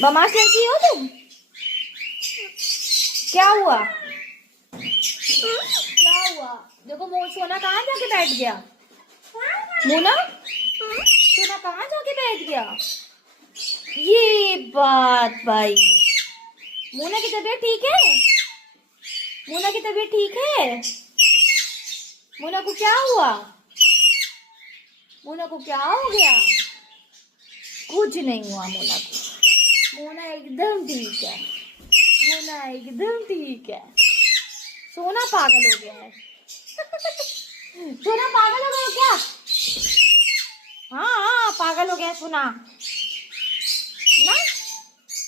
बदमाश लड़की हो तुम। क्या हुआ, क्या हुआ? देखो सोना कहाँ जाके बैठ गया। मोना, सोना कहाँ जाके बैठ गया। ये बात भाई, मोना की तबीयत ठीक है? मोना की तबीयत ठीक है? मोना को क्या हुआ? मोना को क्या हो गया? कुछ नहीं हुआ मोना को, मोना एकदम ठीक है, मोना एकदम ठीक है। सोना पागल हो गया है। सोना पागल हो गया क्या? हाँ हाँ पागल हो गया सोना ना।